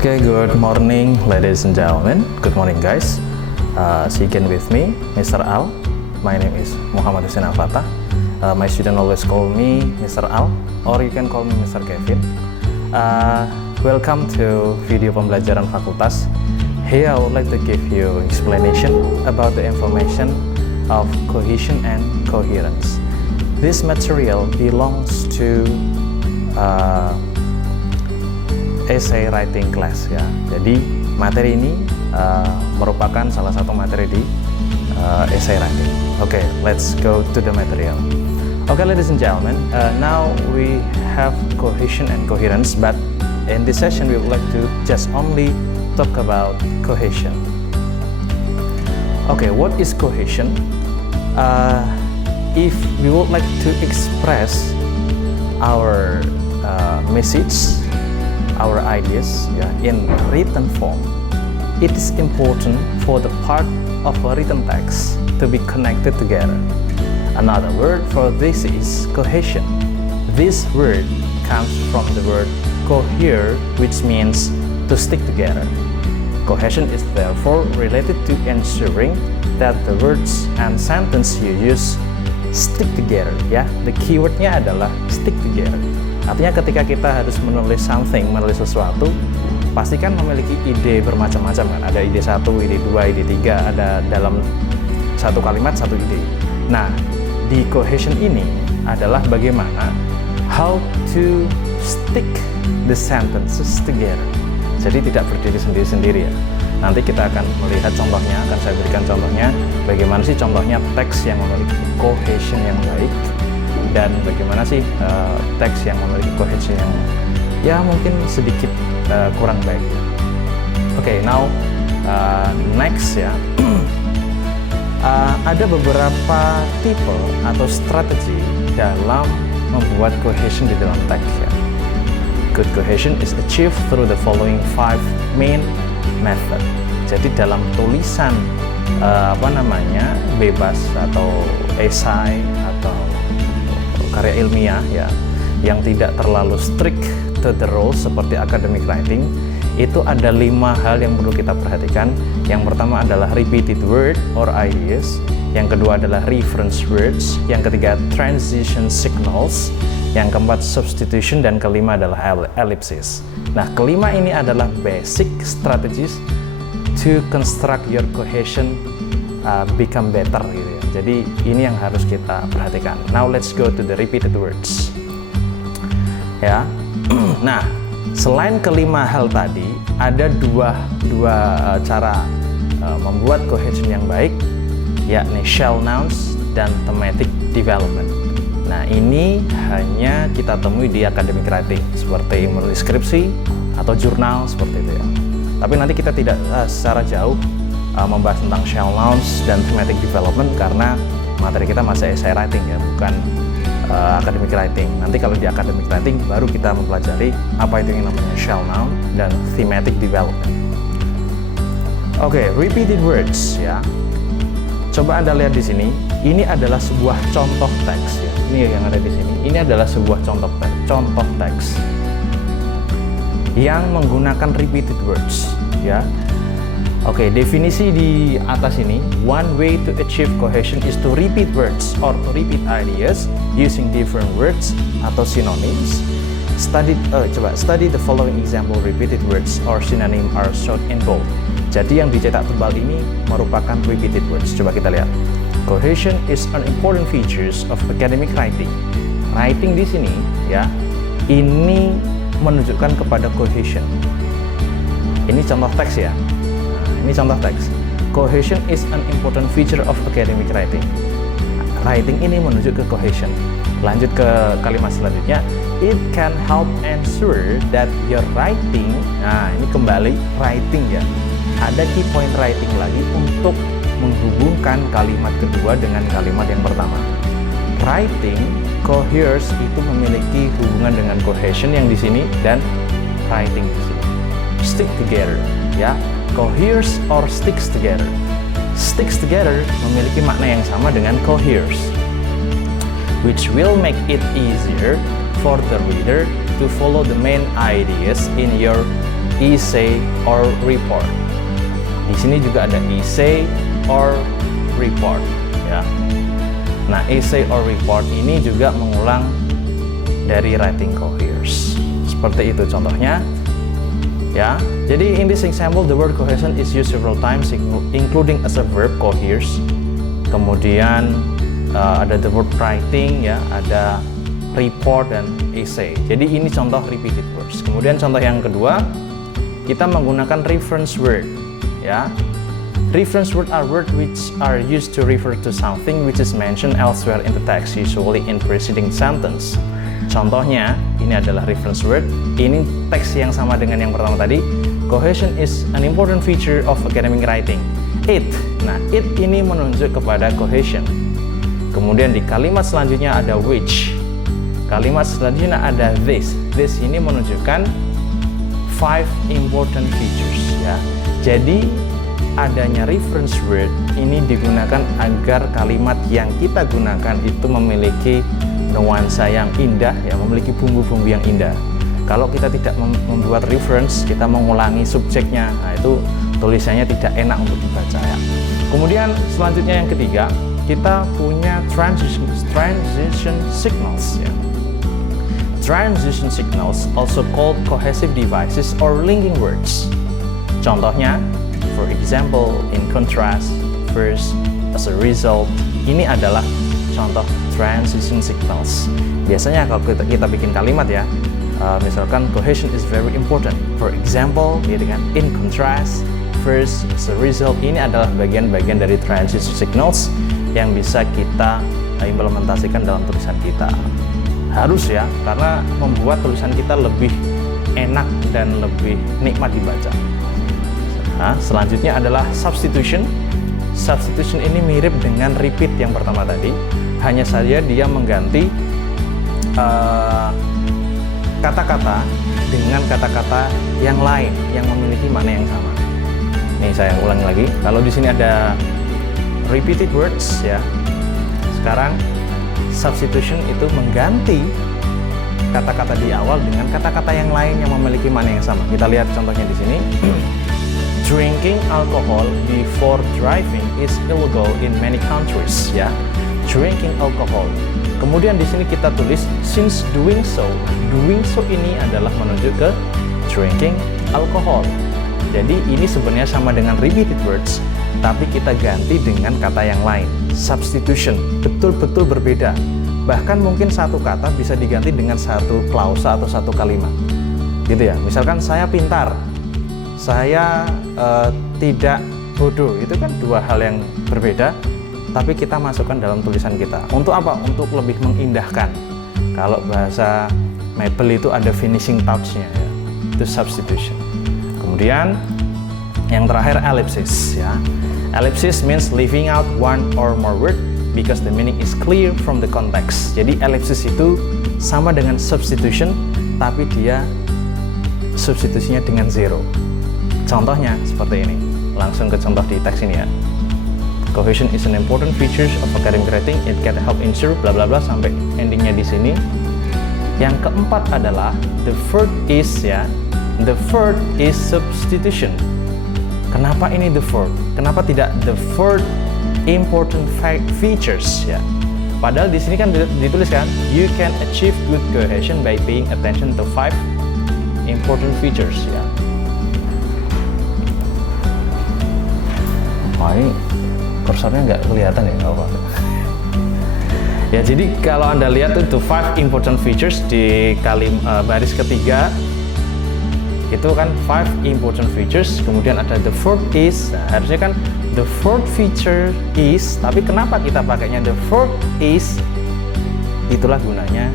Okay, good morning, ladies and gentlemen. Good morning, guys. Again with me, Mr. Al. My name is Muhammad Hussein Al-Fatah. My student always call me Mr. Al, or you can call me Mr. Kevin. Welcome to video pembelajaran fakultas. Here I would like to give you explanation about the information of cohesion and coherence. This material belongs to essay writing class ya. Jadi materi ini merupakan salah satu materi di essay writing. Okay, let's go to the material. Okay, ladies and gentlemen, now we have cohesion and coherence, but in this session we would like to just only talk about cohesion. Okay, what is cohesion? If we would like to express our message, our ideas in written form, it is important for the part of a written text to be connected together. Another word for this is cohesion. This word comes from the word cohere, which means to stick together. Cohesion is therefore related to ensuring that the words and sentence you use stick together ya. The keywordnya adalah stick together. Artinya ketika kita harus menulis menulis sesuatu, pasti kan memiliki ide bermacam-macam kan. Ada ide 1, ide 2, ide 3, ada dalam satu kalimat satu ide. Nah, di cohesion ini adalah bagaimana how to stick the sentences together. Jadi tidak berdiri sendiri-sendiri ya. Nanti kita akan melihat contohnya, akan saya berikan contohnya bagaimana sih contohnya teks yang memiliki cohesion yang baik, dan bagaimana sih teks yang memiliki cohesion yang ya mungkin sedikit kurang baik. Okay, now next ya. Ada beberapa tipe atau strategi dalam membuat cohesion di dalam teks ya. Good cohesion is achieved through the following 5 main method. Jadi dalam tulisan bebas atau esai atau karya ilmiah ya, yang tidak terlalu strict to the rules seperti academic writing, itu ada 5 hal yang perlu kita perhatikan. Yang pertama adalah repeated word or ideas, yang kedua adalah reference words, yang ketiga transition signals, yang keempat substitution, dan kelima adalah ellipsis. Nah, kelima ini adalah basic strategies to construct your cohesion become better gitu ya. Jadi ini yang harus kita perhatikan. Now let's go to the repeated words. Ya. Nah, selain kelima hal tadi, ada dua cara membuat cohesion yang baik, yakni shall nouns dan thematic development. Nah, ini hanya kita temui di academic writing seperti menulis skripsi atau jurnal seperti itu ya. Tapi nanti kita tidak secara jauh membahas tentang shall nouns dan thematic development karena materi kita masih essay writing ya, bukan academic writing. Nanti kalau di academic writing baru kita mempelajari apa itu yang namanya shall noun dan thematic development. Oke, repeated words ya. Coba Anda lihat di sini. Ini adalah sebuah contoh teks ya. Ini yang ada di sini. Ini adalah sebuah contoh teks yang menggunakan repeated words ya. Oke, definisi di atas ini, one way to achieve cohesion is to repeat words or to repeat ideas using different words atau synonyms. Study the following example repeated words or synonym are shown in bold. Jadi yang dicetak tebal ini merupakan repeated words. Coba kita lihat. Cohesion is an important features of academic writing. Writing di sini ya, ini menunjukkan kepada cohesion. Ini contoh teks ya. Ini contoh teks. Cohesion is an important feature of academic writing. Writing ini menuju ke cohesion. Lanjut ke kalimat selanjutnya. It can help ensure that your writing. Nah, ini kembali writing ya. Ada key point writing lagi untuk menghubungkan kalimat kedua dengan kalimat yang pertama. Writing coheres itu memiliki hubungan dengan cohesion yang di sini dan writing di sini. Stick together ya. Coheres or sticks together. Sticks together memiliki makna yang sama dengan coheres, which will make it easier for the reader to follow the main ideas in your essay or report. Di sini juga ada essay or report ya. Nah, essay or report ini juga mengulang dari writing coheres. Seperti itu contohnya. Ya. Jadi in this example the word cohesion is used several times including as a verb coheres. Kemudian ada the word writing ya, ada report dan essay. Jadi ini contoh repeated words. Kemudian contoh yang kedua, kita menggunakan reference word ya. Reference word are words which are used to refer to something which is mentioned elsewhere in the text, usually in preceding sentence. Contohnya, ini adalah reference word. Ini teks yang sama dengan yang pertama tadi. Cohesion is an important feature of academic writing. It. Nah, it ini menunjuk kepada cohesion. Kemudian di kalimat selanjutnya ada which. Kalimat selanjutnya ada this. This ini menunjukkan 5 important features ya. Jadi adanya reference word ini digunakan agar kalimat yang kita gunakan itu memiliki nuansa yang indah ya, memiliki bumbu-bumbu yang indah. Kalau kita tidak membuat reference, kita mengulangi subjeknya, nah itu tulisannya tidak enak untuk dibaca ya. Kemudian selanjutnya yang ketiga, kita punya transition signals ya. Transition signals also called cohesive devices or linking words. Contohnya, for example, in contrast, first, as a result, ini adalah contoh transition signals. Biasanya kalau kita bikin kalimat ya, misalkan cohesion is very important. For example, gitu kan, in contrast, first, as a result, ini adalah bagian-bagian dari transition signals yang bisa kita implementasikan dalam tulisan kita. Harus ya, karena membuat tulisan kita lebih enak dan lebih nikmat dibaca. Nah, selanjutnya adalah substitution. Substitution ini mirip dengan repeat yang pertama tadi, hanya saja dia mengganti kata-kata dengan kata-kata yang lain yang memiliki makna yang sama. Nih saya ulangi lagi. Kalau di sini ada repeated words ya. Sekarang substitution itu mengganti kata-kata di awal dengan kata-kata yang lain yang memiliki makna yang sama. Kita lihat contohnya di sini. Drinking alcohol before driving is illegal in many countries ya. Drinking alcohol. Kemudian di sini kita tulis since doing so. Doing so ini adalah menunjuk ke drinking alcohol. Jadi ini sebenarnya sama dengan repeated words, tapi kita ganti dengan kata yang lain. Substitution, betul-betul berbeda. Bahkan mungkin satu kata bisa diganti dengan satu klausa atau satu kalimat. Gitu ya. Misalkan saya pintar, saya tidak bodoh, itu kan dua hal yang berbeda, tapi kita masukkan dalam tulisan kita. Untuk apa? Untuk lebih mengindahkan. Kalau bahasa Maple itu ada finishing touch-nya ya. Itu substitution. Kemudian yang terakhir ellipsis ya. Ellipsis means leaving out one or more word because the meaning is clear from the context. Jadi ellipsis itu sama dengan substitution, tapi dia substitusinya dengan zero. Contohnya seperti ini. Langsung ke contoh di teks ini ya. Cohesion is an important feature of academic writing. It can help ensure bla bla bla sampai endingnya di sini. Yang keempat adalah the third is ya. The third is substitution. Kenapa ini the third? Kenapa tidak the third important features ya? Padahal di sini kan dituliskan you can achieve good cohesion by paying attention to 5 important features ya. Wah, ini kursornya nggak kelihatan ya, nggak apa-apa. Ya, jadi kalau Anda lihat itu 5 important features di baris ketiga itu kan 5 important features, kemudian ada the fourth is. Nah, harusnya kan the fourth feature is, tapi kenapa kita pakainya the fourth is? Itulah gunanya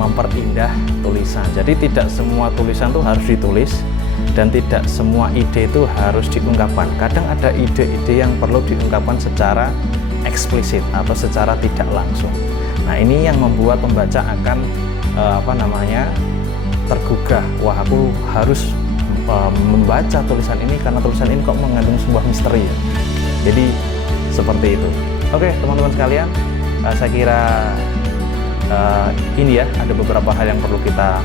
memperindah tulisan. Jadi tidak semua tulisan itu harus ditulis dan tidak semua ide itu harus diungkapkan. Kadang ada ide-ide yang perlu diungkapkan secara eksplisit atau secara tidak langsung. Nah, ini yang membuat pembaca akan tergugah. Wah, aku harus membaca tulisan ini karena tulisan ini kok mengandung sebuah misteri ya. Jadi seperti itu. Oke, teman-teman sekalian, saya kira ini ya, ada beberapa hal yang perlu kita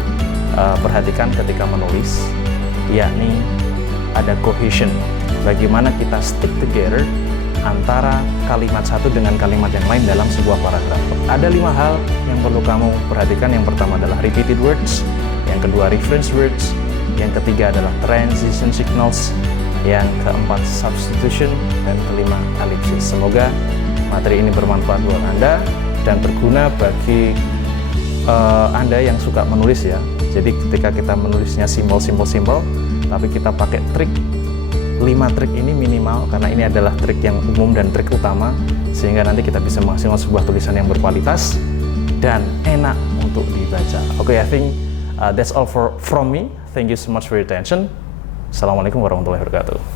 perhatikan ketika menulis. yakni ada cohesion. Bagaimana kita stick together antara kalimat satu dengan kalimat yang lain dalam sebuah paragraf. Ada 5 hal yang perlu kamu perhatikan. Yang pertama adalah repeated words, yang kedua reference words, yang ketiga adalah transition signals, yang keempat substitution, dan kelima ellipsis. Semoga materi ini bermanfaat buat Anda dan berguna bagi Anda yang suka menulis ya. Jadi ketika kita menulisnya simbol, tapi kita pakai trik 5 trik ini minimal, karena ini adalah trik yang umum dan trik utama, sehingga nanti kita bisa menghasilkan sebuah tulisan yang berkualitas dan enak untuk dibaca. Oke, I think that's all from me. Thank you so much for your attention. Assalamualaikum warahmatullahi wabarakatuh.